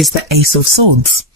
is the Ace of Swords.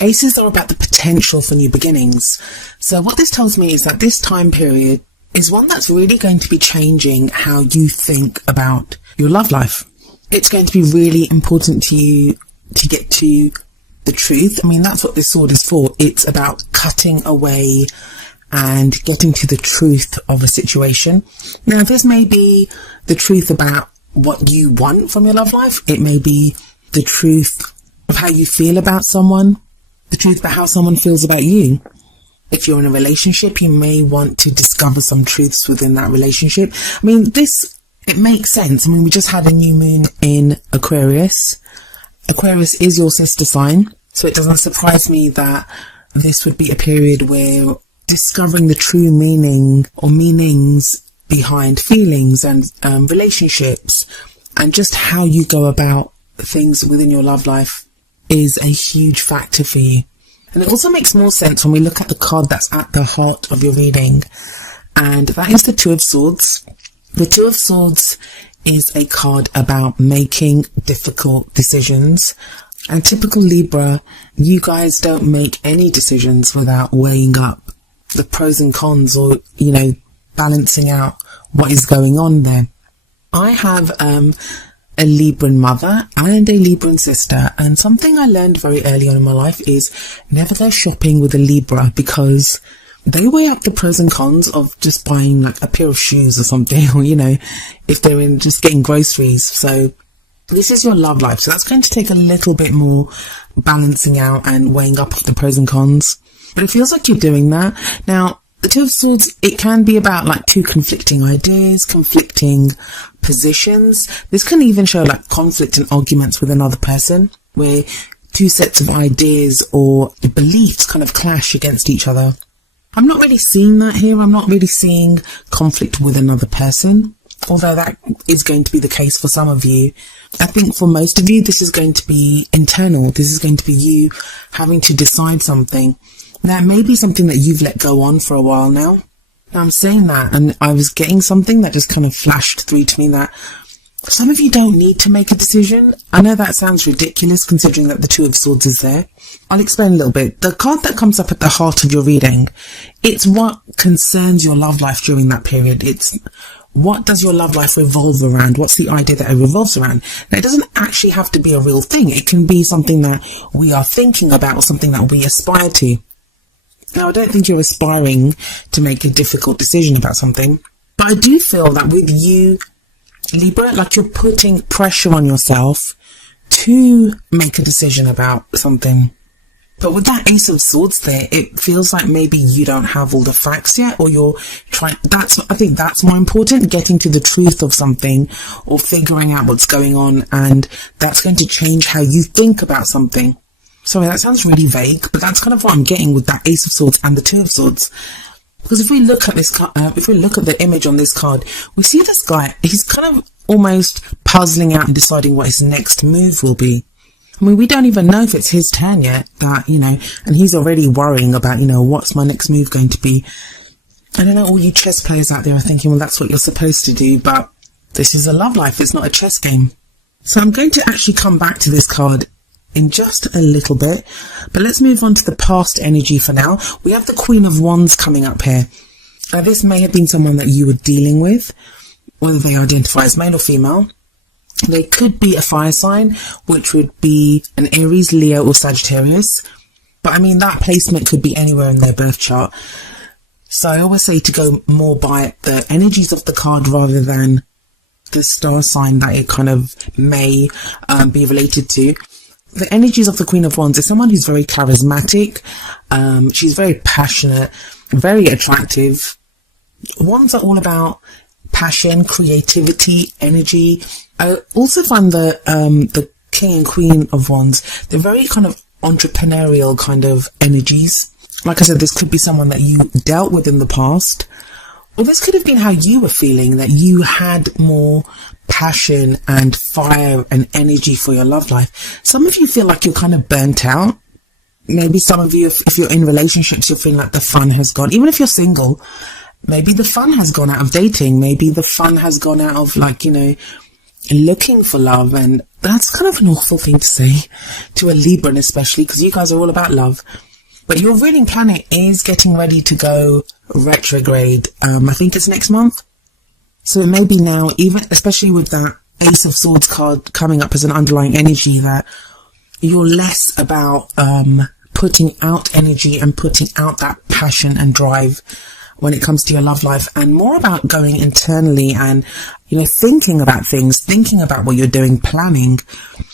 Aces are about the potential for new beginnings. So what this tells me is that this time period is one that's really going to be changing how you think about your love life. It's going to be really important to you to get to the truth. I mean, that's what this sword is for. It's about cutting away and getting to the truth of a situation. Now, this may be the truth about what you want from your love life. It may be the truth of how you feel about someone, the truth about how someone feels about you. If you're in a relationship, you may want to discover some truths within that relationship. I mean, it makes sense. I mean, we just had a new moon in Aquarius. Aquarius is your sister sign, so it doesn't surprise me that this would be a period where discovering the true meaning or meanings behind feelings and relationships and just how you go about things within your love life is a huge factor for you. And it also makes more sense when we look at the card that's at the heart of your reading, and that is the Two of Swords. The Two of Swords is a card about making difficult decisions. And typical Libra, you guys don't make any decisions without weighing up the pros and cons, or, balancing out what is going on there. I have a Libran mother and a Libran sister, and something I learned very early on in my life is never go shopping with a Libra, because they weigh up the pros and cons of just buying like a pair of shoes or something, or if they're in just getting groceries. So this is your love life, so that's going to take a little bit more balancing out and weighing up the pros and cons, but it feels like you're doing that. Now, the Two of Swords, it can be about like two conflicting ideas, conflicting positions. This can even show like conflict and arguments with another person, where two sets of ideas or beliefs kind of clash against each other. I'm not really seeing that here. I'm not really seeing conflict with another person, although that is going to be the case for some of you. I think for most of you, this is going to be internal. This is going to be you having to decide something. That may be something that you've let go on for a while now. Now, I'm saying that, and I was getting something that just kind of flashed through to me that some of you don't need to make a decision. I know that sounds ridiculous considering that the Two of Swords is there. I'll explain a little bit. The card that comes up at the heart of your reading, it's what concerns your love life during that period. It's what does your love life revolve around? What's the idea that it revolves around? Now, it doesn't actually have to be a real thing. It can be something that we are thinking about or something that we aspire to. Now, I don't think you're aspiring to make a difficult decision about something, but I do feel that with you, Libra, like you're putting pressure on yourself to make a decision about something. But with that Ace of Swords there, it feels like maybe you don't have all the facts yet, or you're trying. I think that's more important, getting to the truth of something or figuring out what's going on, and that's going to change how you think about something. Sorry, that sounds really vague, but that's kind of what I'm getting with that Ace of Swords and the Two of Swords. Because if we look at this, if we look at the image on this card, we see this guy. He's kind of almost puzzling out and deciding what his next move will be. I mean, we don't even know if it's his turn yet. And he's already worrying about, what's my next move going to be. I don't know, all you chess players out there are thinking, well, that's what you're supposed to do, but this is a love life. It's not a chess game. So I'm going to actually come back to this card in just a little bit, but let's move on to the past energy for now. We have the Queen of Wands coming up here. Now, this may have been someone that you were dealing with, whether they identify as male or female. They could be a fire sign, which would be an Aries, Leo, or Sagittarius. But I mean, that placement could be anywhere in their birth chart. So I always say to go more by the energies of the card rather than the star sign that it kind of may be related to. The energies of the Queen of Wands is someone who's very charismatic. She's very passionate, very attractive. Wands are all about passion, creativity, energy. I also find the King and Queen of Wands, they're very kind of entrepreneurial kind of energies. Like I said, this could be someone that you dealt with in the past, or this could have been how you were feeling, that you had more passion and fire and energy for your love life. Some of you feel like you're kind of burnt out. Maybe some of you, if you're in relationships, you're feeling like the fun has gone. Even if you're single, maybe the fun has gone out of dating. Maybe the fun has gone out of looking for love, and that's kind of an awful thing to say to a Libran, especially because you guys are all about love. But your ruling planet is getting ready to go retrograde. I think it's next month. So it may be now, even especially with that Ace of Swords card coming up as an underlying energy, that you're less about putting out energy and putting out that passion and drive when it comes to your love life, and more about going internally and, thinking about things, thinking about what you're doing, planning.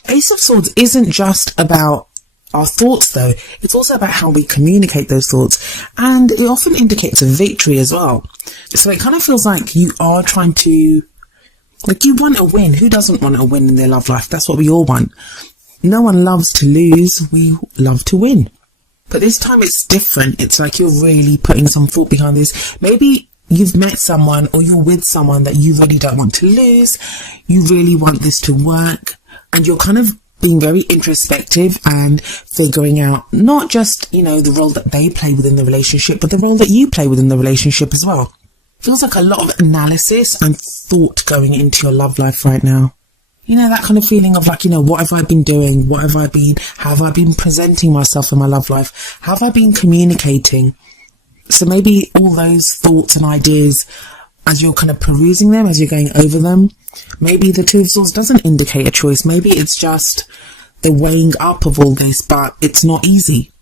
Ace of Swords isn't just about our thoughts though, it's also about how we communicate those thoughts, and it often indicates a victory as well. So it kind of feels like you are trying to, you want a win. Who doesn't want a win in their love life? That's what we all want. No one loves to lose, we love to win. But this time it's different. It's like you're really putting some thought behind this. Maybe you've met someone or you're with someone that you really don't want to lose. You really want this to work, and you're kind of being very introspective and figuring out not just, the role that they play within the relationship, but the role that you play within the relationship as well. Feels like a lot of analysis and thought going into your love life right now. That kind of feeling of what have I been doing? How have I been presenting myself in my love life? How have I been communicating? So maybe all those thoughts and ideas, as you're kind of perusing them, as you're going over them, maybe the Two of Swords doesn't indicate a choice. Maybe it's just the weighing up of all this, but it's not easy.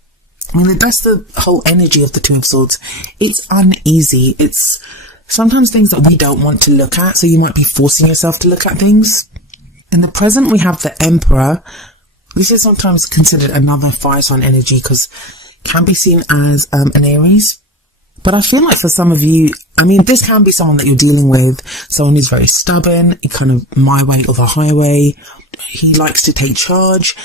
That's the whole energy of the Two of Swords. It's uneasy. It's sometimes things that we don't want to look at, so you might be forcing yourself to look at things. In the present, we have the Emperor. This is sometimes considered another fire sign energy because it can be seen as an Aries. But I feel like for some of you, this can be someone that you're dealing with, someone who's very stubborn, kind of my way or the highway. He likes to take charge.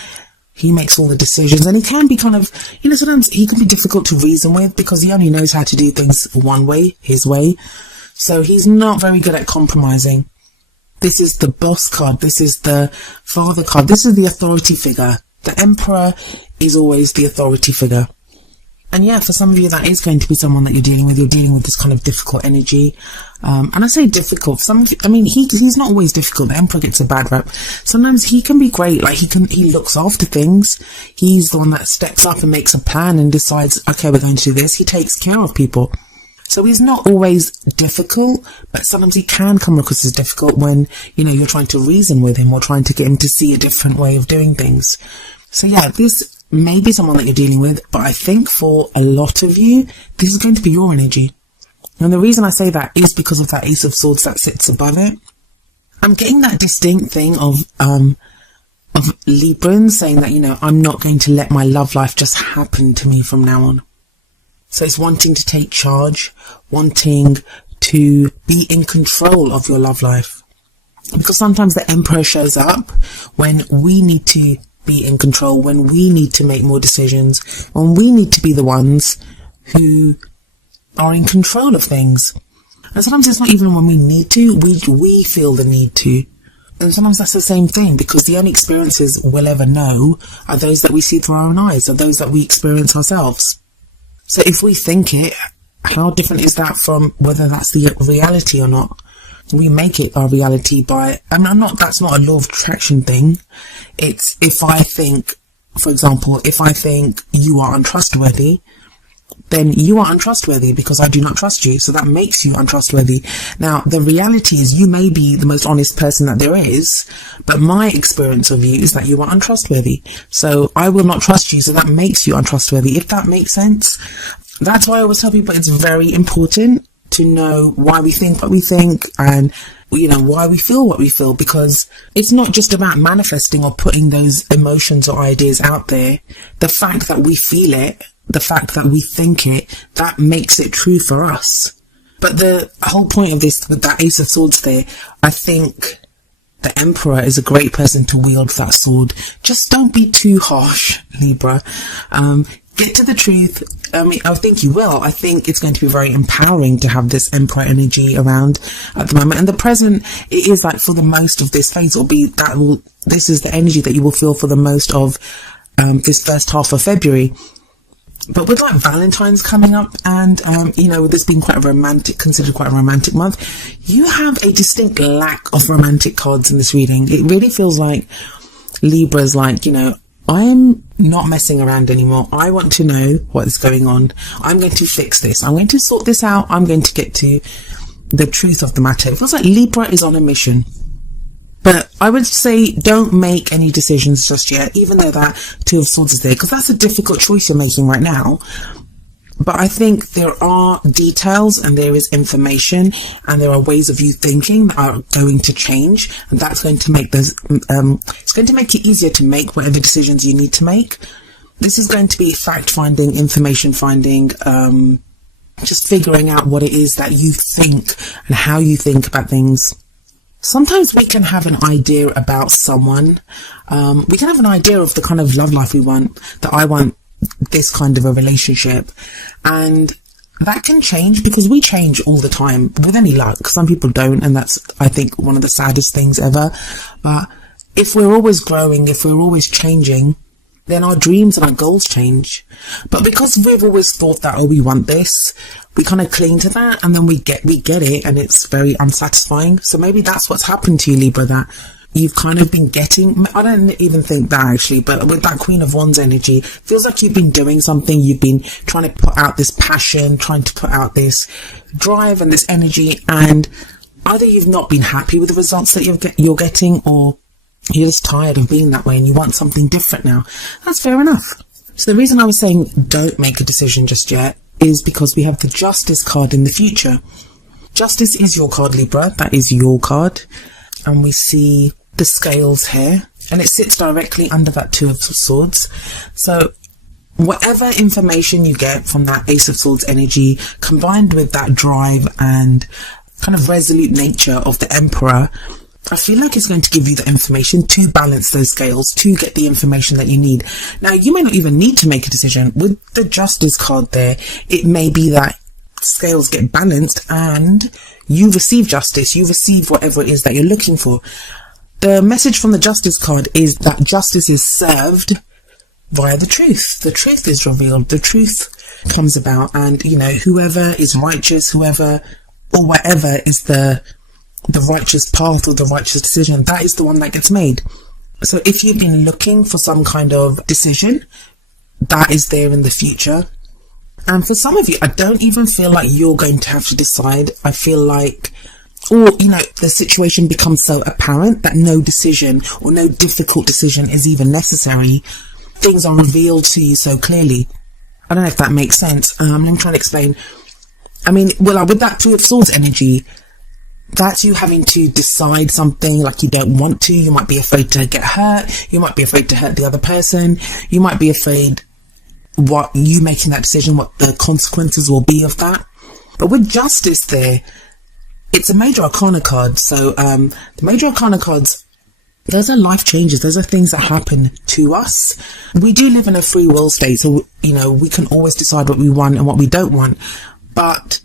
He makes all the decisions, and he can be kind of, sometimes he can be difficult to reason with because he only knows how to do things one way, his way. So he's not very good at compromising. This is the boss card. This is the father card. This is the authority figure. The Emperor is always the authority figure. And yeah, for some of you, that is going to be someone that you're dealing with. You're dealing with this kind of difficult energy. And I say difficult. Some of you, he's not always difficult. The Emperor gets a bad rep. Sometimes he can be great. He looks after things. He's the one that steps up and makes a plan and decides, okay, we're going to do this. He takes care of people. So he's not always difficult, but sometimes he can come across as difficult when, you're trying to reason with him or trying to get him to see a different way of doing things. So yeah, this may be someone that you're dealing with, but I think for a lot of you, this is going to be your energy. And the reason I say that is because of that Ace of Swords that sits above it. I'm getting that distinct thing of Librans saying that, I'm not going to let my love life just happen to me from now on. So it's wanting to take charge, wanting to be in control of your love life. Because sometimes the Emperor shows up when we need to be in control, when we need to make more decisions, when we need to be the ones who are in control of things. And sometimes it's not even when we need to, we feel the need to. And sometimes that's the same thing, because the only experiences we'll ever know are those that we see through our own eyes, are those that we experience ourselves. So if we think it, how different is that from whether that's the reality or not? We make it our reality by, that's not a law of attraction thing. It's if I think, for example, if I think you are untrustworthy, then you are untrustworthy because I do not trust you. So that makes you untrustworthy. Now, the reality is you may be the most honest person that there is, but my experience of you is that you are untrustworthy. So I will not trust you. So that makes you untrustworthy, if that makes sense. That's why I always tell people it's very important to know why we think what we think and, why we feel what we feel, because it's not just about manifesting or putting those emotions or ideas out there. The fact that we feel it, the fact that we think it, that makes it true for us. But the whole point of this, with that Ace of Swords there, I think the Emperor is a great person to wield that sword. Just don't be too harsh, Libra. Get to the truth. I think you will. I think it's going to be very empowering to have this Emperor energy around at the moment. And the present, it is like for the most of this phase, this is the energy that you will feel for the most of this first half of February. But with like Valentine's coming up and, this being considered quite a romantic month, you have a distinct lack of romantic cards in this reading. It really feels like Libra's like, I am not messing around anymore. I want to know what is going on. I'm going to fix this. I'm going to sort this out. I'm going to get to the truth of the matter. It feels like Libra is on a mission. But I would say don't make any decisions just yet, even though that Two of Swords is there, because that's a difficult choice you're making right now. But I think there are details and there is information and there are ways of you thinking that are going to change, and that's going to make it's going to make it easier to make whatever decisions you need to make. This is going to be fact finding, information finding, just figuring out what it is that you think and how you think about things. Sometimes we can have an idea about someone. We can have an idea of the kind of love life we want, that I want this kind of a relationship. And that can change because we change all the time with any luck. Some people don't. And that's, I think, one of the saddest things ever. But if we're always growing, if we're always changing, then our dreams and our goals change. But because we've always thought that, we want this, we kind of cling to that, and then we get it, and it's very unsatisfying. So maybe that's what's happened to you, Libra, that you've kind of been getting, I don't even think that actually, but with that Queen of Wands energy, feels like you've been doing something, you've been trying to put out this passion, trying to put out this drive and this energy, and either you've not been happy with the results that you're getting, or you're just tired of being that way and you want something different now. That's fair enough. So the reason I was saying don't make a decision just yet is because we have the Justice card in the future. Justice is your card, Libra. That is your card. And we see the scales here, and it sits directly under that Two of Swords. So whatever information you get from that Ace of Swords energy, combined with that drive and kind of resolute nature of the Emperor, I feel like it's going to give you the information to balance those scales, to get the information that you need. Now, you may not even need to make a decision. With the Justice card there, it may be that scales get balanced and you receive justice, you receive whatever it is that you're looking for. The message from the Justice card is that justice is served via the truth. The truth is revealed, the truth comes about, and, whoever is righteous, whoever or whatever is the righteous path or the righteous decision, that is the one that gets made. So if you've been looking for some kind of decision, that is there in the future. And for some of you, I don't even feel like you're going to have to decide. I feel like, the situation becomes so apparent that no decision or no difficult decision is even necessary. Things are revealed to you so clearly. I don't know if that makes sense. Let me try to explain. With that Two of Swords energy, that's you having to decide something like you don't want to. You might be afraid to get hurt. You might be afraid to hurt the other person. You might be afraid what you making that decision, what the consequences will be of that. But with Justice there, it's a Major Arcana card. So the Major Arcana cards, those are life changes. Those are things that happen to us. We do live in a free will state. So, we can always decide what we want and what we don't want. But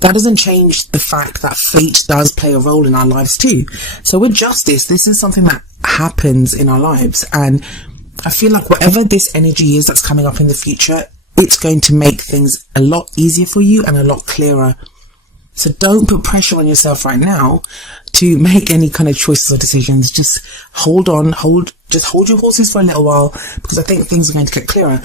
that doesn't change the fact that fate does play a role in our lives too. So with Justice, this is something that happens in our lives. And I feel like whatever this energy is that's coming up in the future, it's going to make things a lot easier for you and a lot clearer. So don't put pressure on yourself right now to make any kind of choices or decisions. Just hold on, hold your horses for a little while, because I think things are going to get clearer.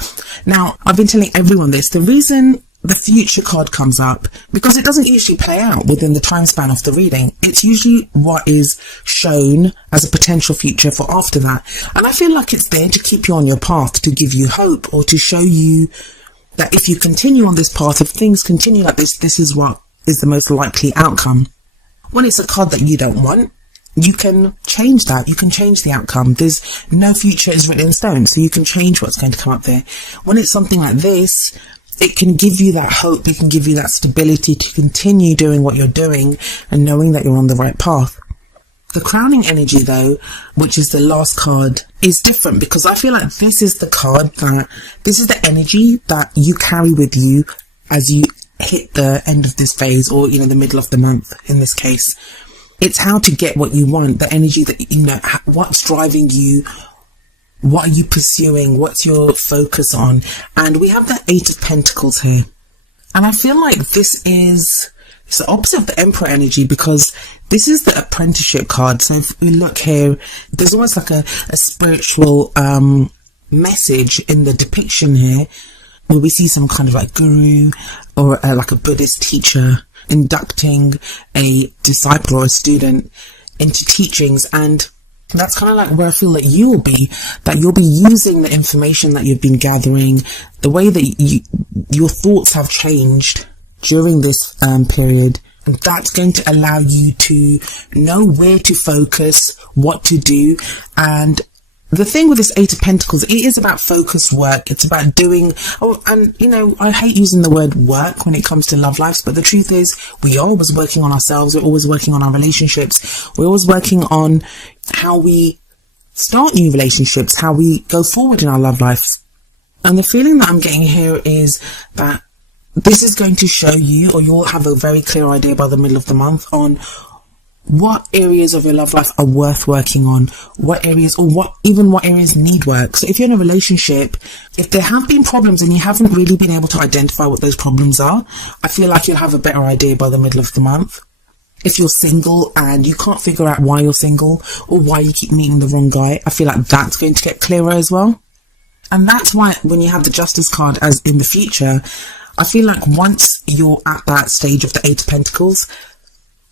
Now, I've been telling everyone this. The reason the future card comes up, because it doesn't usually play out within the time span of the reading. It's usually what is shown as a potential future for after that. And I feel like it's there to keep you on your path, to give you hope, or to show you that if you continue on this path, if things continue like this, this is what is the most likely outcome. When it's a card that you don't want, you can change that. You can change the outcome. There's no future is written in stone, so you can change what's going to come up there. When it's something like this, it can give you that hope, it can give you that stability to continue doing what you're doing and knowing that you're on the right path. The crowning energy though, which is the last card, is different, because I feel like this is the energy that you carry with you as you hit the end of this phase, or the middle of the month in this case. It's how to get what you want, the energy that, what's driving you, What are you pursuing? What's your focus on? And we have the Eight of Pentacles here. And I feel like it's the opposite of the Emperor energy, because this is the apprenticeship card. So if we look here, there's almost like a spiritual message in the depiction here, where we see some kind of like guru or like a Buddhist teacher inducting a disciple or a student into teachings. And that's kind of like where I feel that you'll be using the information that you've been gathering, the way that your thoughts have changed during this period, and that's going to allow you to know where to focus, what to do. And the thing with this Eight of Pentacles, it is about focused work. It's about doing, and you know, I hate using the word work when it comes to love lives, but the truth is we are always working on ourselves. We're always working on our relationships. We're always working on how we start new relationships, how we go forward in our love lives. And the feeling that I'm getting here is that this is going to show you, or you'll have a very clear idea by the middle of the month on what areas of your love life are worth working on, what areas need work. So if you're in a relationship, if there have been problems and you haven't really been able to identify what those problems are, I feel like you'll have a better idea by the middle of the month. If you're single and you can't figure out why you're single or why you keep meeting the wrong guy, I feel like that's going to get clearer as well. And that's why when you have the Justice card as in the future, I feel like once you're at that stage of the Eight of Pentacles,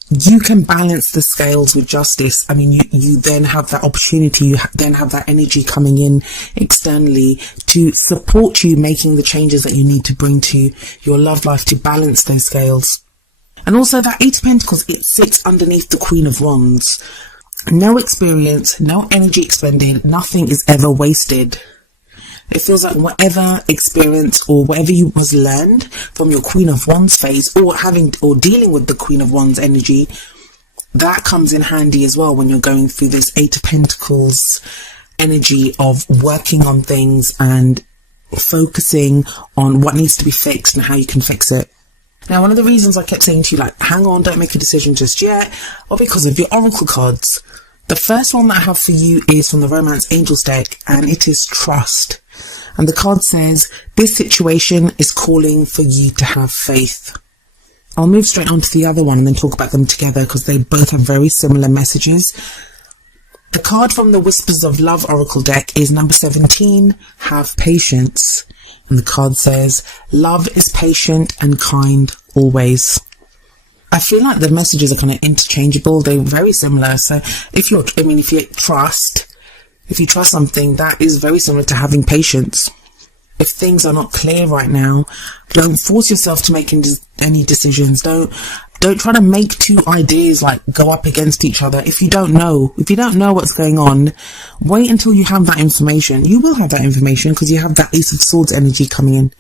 you can balance the scales with justice. I mean, you then have that opportunity, you then have that energy coming in externally to support you making the changes that you need to bring to your love life to balance those scales. And also that Eight of Pentacles, it sits underneath the Queen of Wands. No experience, no energy expended, nothing is ever wasted. It feels like whatever experience or whatever you was learned from your Queen of Wands phase, or dealing with the Queen of Wands energy, that comes in handy as well when you're going through this Eight of Pentacles energy of working on things and focusing on what needs to be fixed and how you can fix it. Now, one of the reasons I kept saying to you, like, hang on, don't make a decision just yet, or because of your oracle cards. The first one that I have for you is from the Romance Angels deck, and it is Trust. And the card says, this situation is calling for you to have faith. I'll move straight on to the other one and then talk about them together because they both have very similar messages. The card from the Whispers of Love Oracle deck is number 17, Have Patience. And the card says, love is patient and kind always. I feel like the messages are kind of interchangeable. They're very similar. So if you trust something, that is very similar to having patience. If things are not clear right now, don't force yourself to make any decisions. Don't try to make two ideas like go up against each other. If you don't know what's going on, wait until you have that information. You will have that information because you have that Ace of Swords energy coming in.